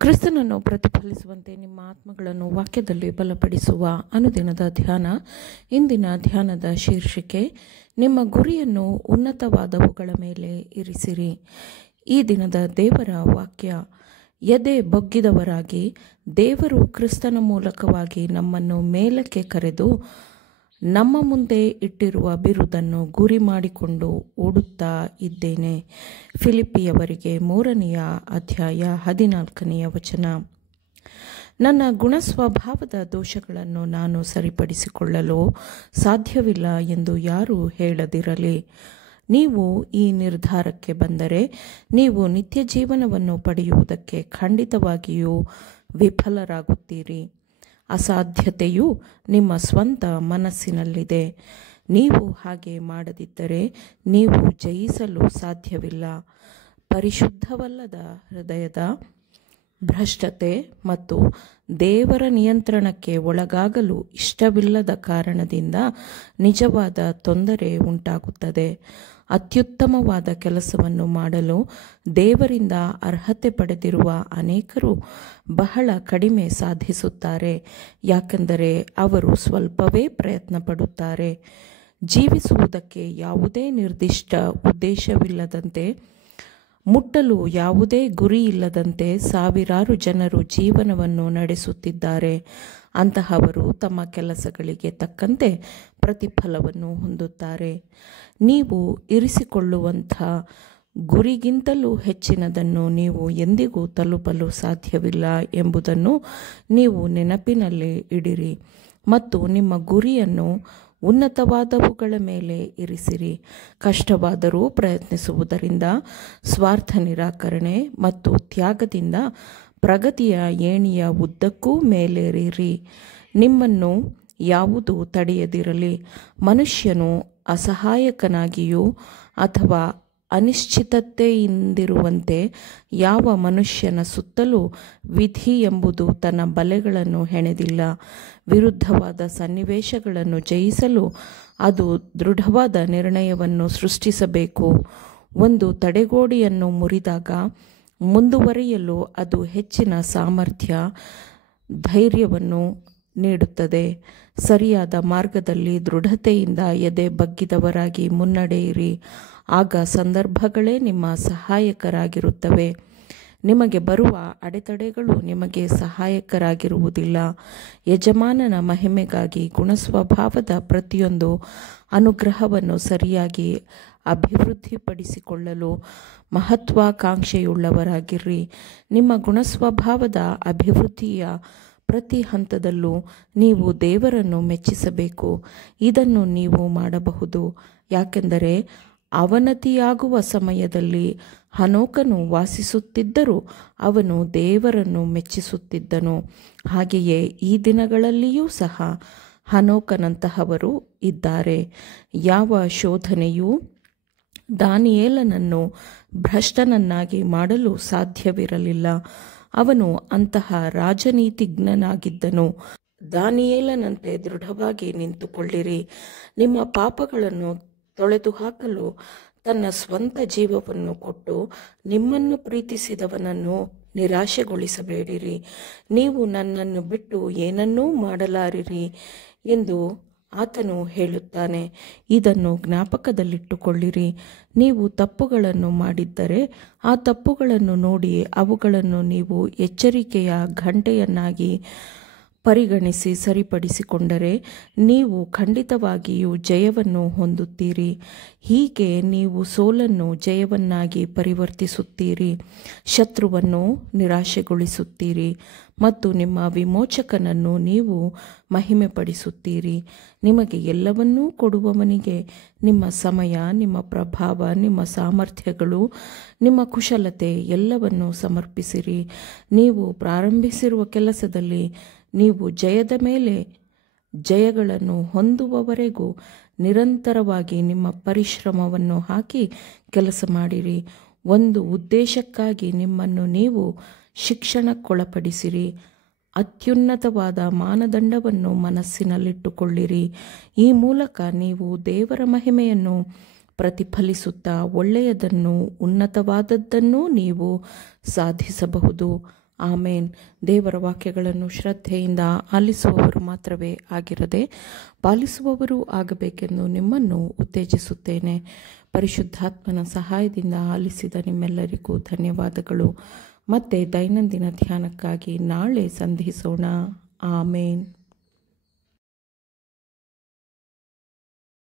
ಕ್ರಿಸ್ತನನ್ನು ಪ್ರತಿಫಲಿಸುವಂತೆ ನಿಮ್ಮ ಆತ್ಮಗಳನ್ನು ವಾಕ್ಯದಲ್ಲಿ ಬಲಪಡಿಸುವ ಅನುದಿನದ ಧ್ಯಾನ. ಇಂದಿನ ಧ್ಯಾನದ ಶೀರ್ಷಿಕೆ, ನಿಮ್ಮ ಗುರಿಯನ್ನು ಉನ್ನತವಾದವುಗಳ ಮೇಲೆ ಇರಿಸಿರಿ. ಈ ದಿನದ ದೇವರ ವಾಕ್ಯ, ಎದೆ ಬೊಗ್ಗಿದವರಾಗಿ ದೇವರು ಕ್ರಿಸ್ತನ ಮೂಲಕವಾಗಿ ನಮ್ಮನ್ನು ಮೇಲಕ್ಕೆ ಕರೆದು ನಮ್ಮ ಮುಂದೆ ಇಟ್ಟಿರುವ ಬಿರುದನ್ನು ಗುರಿ ಮಾಡಿಕೊಂಡು ಓಡುತ್ತಾ ಇದ್ದೇನೆ. ಫಿಲಿಪ್ಪಿಯವರಿಗೆ 3ನೇ ಅಧ್ಯಾಯ 14ನೇ ವಚನ. ನನ್ನ ಗುಣಸ್ವಭಾವದ ದೋಷಗಳನ್ನು ನಾನು ಸರಿಪಡಿಸಿಕೊಳ್ಳಲು ಸಾಧ್ಯವಿಲ್ಲ ಎಂದು ಯಾರೂ ಹೇಳದಿರಲಿ. ನೀವು ಈ ನಿರ್ಧಾರಕ್ಕೆ ಬಂದರೆ ನೀವು ನಿತ್ಯ ಜೀವನವನ್ನು ಪಡೆಯುವುದಕ್ಕೆ ಖಂಡಿತವಾಗಿಯೂ ವಿಫಲರಾಗುತ್ತೀರಿ. ಅಸಾಧ್ಯತೆಯು ನಿಮ್ಮ ಸ್ವಂತ ಮನಸ್ಸಿನಲ್ಲಿದೆ. ನೀವು ಹಾಗೆ ಮಾಡದಿದ್ದರೆ ನೀವು ಜಯಿಸಲು ಸಾಧ್ಯವಿಲ್ಲ. ಪರಿಶುದ್ಧವಲ್ಲದ ಹೃದಯದ ಭ್ರಷ್ಟತೆ ಮತ್ತು ದೇವರ ನಿಯಂತ್ರಣಕ್ಕೆ ಒಳಗಾಗಲು ಇಷ್ಟವಿಲ್ಲದ ಕಾರಣದಿಂದ ನಿಜವಾದ ತೊಂದರೆ ಉಂಟಾಗುತ್ತದೆ. ಅತ್ಯುತ್ತಮವಾದ ಕೆಲಸವನ್ನು ಮಾಡಲು ದೇವರಿಂದ ಅರ್ಹತೆ ಪಡೆದಿರುವ ಅನೇಕರು ಬಹಳ ಕಡಿಮೆ ಸಾಧಿಸುತ್ತಾರೆ, ಯಾಕೆಂದರೆ ಅವರು ಸ್ವಲ್ಪವೇ ಪ್ರಯತ್ನ ಪಡುತ್ತಾರೆ. ಜೀವಿಸುವುದಕ್ಕೆ ಯಾವುದೇ ನಿರ್ದಿಷ್ಟ ಉದ್ದೇಶವಿಲ್ಲದಂತೆ, ಮುಟ್ಟಲು ಯಾವುದೇ ಗುರಿ ಇಲ್ಲದಂತೆ ಸಾವಿರಾರು ಜನರು ಜೀವನವನ್ನು ನಡೆಸುತ್ತಿದ್ದಾರೆ. ಅಂತಹವರು ತಮ್ಮ ಕೆಲಸಗಳಿಗೆ ತಕ್ಕಂತೆ ಪ್ರತಿಫಲವನ್ನು ಹೊಂದುತ್ತಾರೆ. ನೀವು ಇರಿಸಿಕೊಳ್ಳುವಂಥ ಗುರಿಗಿಂತಲೂ ಹೆಚ್ಚಿನದನ್ನು ನೀವು ಎಂದಿಗೂ ತಲುಪಲು ಸಾಧ್ಯವಿಲ್ಲ ಎಂಬುದನ್ನು ನೀವು ನೆನಪಿನಲ್ಲಿ ಇಡಿರಿ ಮತ್ತು ನಿಮ್ಮ ಗುರಿಯನ್ನು ಉನ್ನತವಾದವುಗಳ ಮೇಲೆ ಇರಿಸಿರಿ. ಕಷ್ಟವಾದರೂ ಪ್ರಯತ್ನಿಸುವುದರಿಂದ, ಸ್ವಾರ್ಥ ನಿರಾಕರಣೆ ಮತ್ತು ತ್ಯಾಗದಿಂದ ಪ್ರಗತಿಯ ಏಣಿಯ ಉದ್ದಕ್ಕೂ ಮೇಲೇರಿರಿ. ನಿಮ್ಮನ್ನು ಯಾವುದೂ ತಡೆಯದಿರಲಿ. ಮನುಷ್ಯನು ಅಸಹಾಯಕನಾಗಿಯೂ ಅಥವಾ ಅನಿಶ್ಚಿತತೆಯಿಂದಿರುವಂತೆ, ಯಾವ ಮನುಷ್ಯನ ಸುತ್ತಲೂ ವಿಧಿ ಎಂಬುದು ತನ್ನ ಬಲೆಗಳನ್ನು ಹೆಣೆದಿಲ್ಲ. ವಿರುದ್ಧವಾದ ಸನ್ನಿವೇಶಗಳನ್ನು ಜಯಿಸಲು ಅದು ದೃಢವಾದ ನಿರ್ಣಯವನ್ನು ಸೃಷ್ಟಿಸಬೇಕು. ಒಂದು ತಡೆಗೋಡೆಯನ್ನು ಮುರಿದಾಗ ಮುಂದುವರಿಯಲು ಅದು ಹೆಚ್ಚಿನ ಸಾಮರ್ಥ್ಯ, ಧೈರ್ಯವನ್ನು ನೀಡುತ್ತದೆ. ಸರಿಯಾದ ಮಾರ್ಗದಲ್ಲಿ ದೃಢತೆಯಿಂದ ಎದೆ ಬಗ್ಗಿದವರಾಗಿ ಮುನ್ನಡೆಯಿರಿ. ಆಗ ಸಂದರ್ಭಗಳೇ ನಿಮ್ಮ ಸಹಾಯಕರಾಗಿರುತ್ತವೆ. ನಿಮಗೆ ಬರುವ ಅಡೆತಡೆಗಳು ನಿಮಗೆ ಸಹಾಯಕರಾಗಿರುವುದಿಲ್ಲ. ಯಜಮಾನನ ಮಹಿಮೆಗಾಗಿ ಗುಣಸ್ವಭಾವದ ಪ್ರತಿಯೊಂದು ಅನುಗ್ರಹವನ್ನು ಸರಿಯಾಗಿ ಅಭಿವೃದ್ಧಿಪಡಿಸಿಕೊಳ್ಳಲು ಮಹತ್ವಾಕಾಂಕ್ಷೆಯುಳ್ಳವರಾಗಿರ್ರಿ. ನಿಮ್ಮ ಗುಣಸ್ವಭಾವದ ಅಭಿವೃದ್ಧಿಯ ಪ್ರತಿ ಹಂತದಲ್ಲೂ ನೀವು ದೇವರನ್ನು ಮೆಚ್ಚಿಸಬೇಕು. ಇದನ್ನು ನೀವು ಮಾಡಬಹುದು, ಯಾಕೆಂದರೆ ಅವನತಿಯಾಗುವ ಸಮಯದಲ್ಲಿ ಹನೋಕನು ವಾಸಿಸುತ್ತಿದ್ದರೂ ಅವನು ದೇವರನ್ನು ಮೆಚ್ಚಿಸುತ್ತಿದ್ದನು. ಹಾಗೆಯೇ ಈ ದಿನಗಳಲ್ಲಿಯೂ ಸಹ ಹನೋಕನಂತಹವರು ಇದ್ದಾರೆ. ಯಾವ ಶೋಧನೆಯೂ ದಾನಿಯೇಲನನ್ನು ಭ್ರಷ್ಟನನ್ನಾಗಿ ಮಾಡಲು ಸಾಧ್ಯವಿರಲಿಲ್ಲ. ಅವನು ಅಂತಹ ರಾಜನೀತಿಜ್ಞನಾಗಿದ್ದನು. ದಾನಿಯೇಲನಂತೆ ದೃಢವಾಗಿ ನಿಂತುಕೊಳ್ಳಿರಿ. ನಿಮ್ಮ ಪಾಪಗಳನ್ನು ತೊಳೆದುಹಾಕಲು ತನ್ನ ಸ್ವಂತ ಜೀವವನ್ನು ಕೊಟ್ಟು ನಿಮ್ಮನ್ನು ಪ್ರೀತಿಸಿದವನನ್ನು ನಿರಾಶೆಗೊಳಿಸಬೇಡಿರಿ. ನೀವು ನನ್ನನ್ನು ಬಿಟ್ಟು ಏನನ್ನೂ ಮಾಡಲಾರಿರಿ ಎಂದು ಆತನು ಹೇಳುತ್ತಾನೆ. ಇದನ್ನು ಜ್ಞಾಪಕದಲ್ಲಿಟ್ಟುಕೊಳ್ಳಿರಿ. ನೀವು ತಪ್ಪುಗಳನ್ನು ಮಾಡಿದ್ದರೆ ಆ ತಪ್ಪುಗಳನ್ನು ನೋಡಿ ಅವುಗಳನ್ನು ನೀವು ಎಚ್ಚರಿಕೆಯ ಗಂಟೆಯನ್ನಾಗಿ ಪರಿಗಣಿಸಿ ಸರಿಪಡಿಸಿಕೊಂಡರೆ ನೀವು ಖಂಡಿತವಾಗಿಯೂ ಜಯವನ್ನು ಹೊಂದುತ್ತೀರಿ. ಹೀಗೆ ನೀವು ಸೋಲನ್ನು ಜಯವನ್ನಾಗಿ ಪರಿವರ್ತಿಸುತ್ತೀರಿ, ಶತ್ರುವನ್ನು ನಿರಾಶೆಗೊಳಿಸುತ್ತೀರಿ ಮತ್ತು ನಿಮ್ಮ ವಿಮೋಚಕನನ್ನು ನೀವು ಮಹಿಮೆಪಡಿಸುತ್ತೀರಿ. ನಿಮಗೆ ಎಲ್ಲವನ್ನೂ ಕೊಡುವವನಿಗೆ ನಿಮ್ಮ ಸಮಯ, ನಿಮ್ಮ ಪ್ರಭಾವ, ನಿಮ್ಮ ಸಾಮರ್ಥ್ಯಗಳು, ನಿಮ್ಮ ಕುಶಲತೆ ಎಲ್ಲವನ್ನೂ ಸಮರ್ಪಿಸಿರಿ. ನೀವು ಪ್ರಾರಂಭಿಸಿರುವ ಕೆಲಸದಲ್ಲಿ ನೀವು ಜಯದ ಮೇಲೆ ಜಯಗಳನ್ನು ಹೊಂದುವವರೆಗೂ ನಿರಂತರವಾಗಿ ನಿಮ್ಮ ಪರಿಶ್ರಮವನ್ನು ಹಾಕಿ ಕೆಲಸ ಮಾಡಿರಿ. ಒಂದು ಉದ್ದೇಶಕ್ಕಾಗಿ ನಿಮ್ಮನ್ನು ನೀವು ಶಿಕ್ಷಣಕ್ಕೊಳಪಡಿಸಿರಿ. ಅತ್ಯುನ್ನತವಾದ ಮಾನದಂಡವನ್ನು ಮನಸ್ಸಿನಲ್ಲಿಟ್ಟುಕೊಳ್ಳಿರಿ. ಈ ಮೂಲಕ ನೀವು ದೇವರ ಮಹಿಮೆಯನ್ನು ಪ್ರತಿಫಲಿಸುತ್ತಾ ಒಳ್ಳೆಯದನ್ನು, ಉನ್ನತವಾದದ್ದನ್ನು ನೀವು ಸಾಧಿಸಬಹುದು. ಆಮೇನ್. ದೇವರ ವಾಕ್ಯಗಳನ್ನು ಶ್ರದ್ಧೆಯಿಂದ ಆಲಿಸುವವರು ಮಾತ್ರವೇ ಆಗಿರದೆ ಪಾಲಿಸುವವರೂ ಆಗಬೇಕೆಂದು ನಿಮ್ಮನ್ನು ಉತ್ತೇಜಿಸುತ್ತೇನೆ. ಪರಿಶುದ್ಧಾತ್ಮನ ಸಹಾಯದಿಂದ ಆಲಿಸಿದ ನಿಮ್ಮೆಲ್ಲರಿಗೂ ಧನ್ಯವಾದಗಳು. ಮತ್ತೆ ದೈನಂದಿನ ಧ್ಯಾನಕ್ಕಾಗಿ ನಾಳೆ ಸಂಧಿಸೋಣ. ಆಮೇನ್.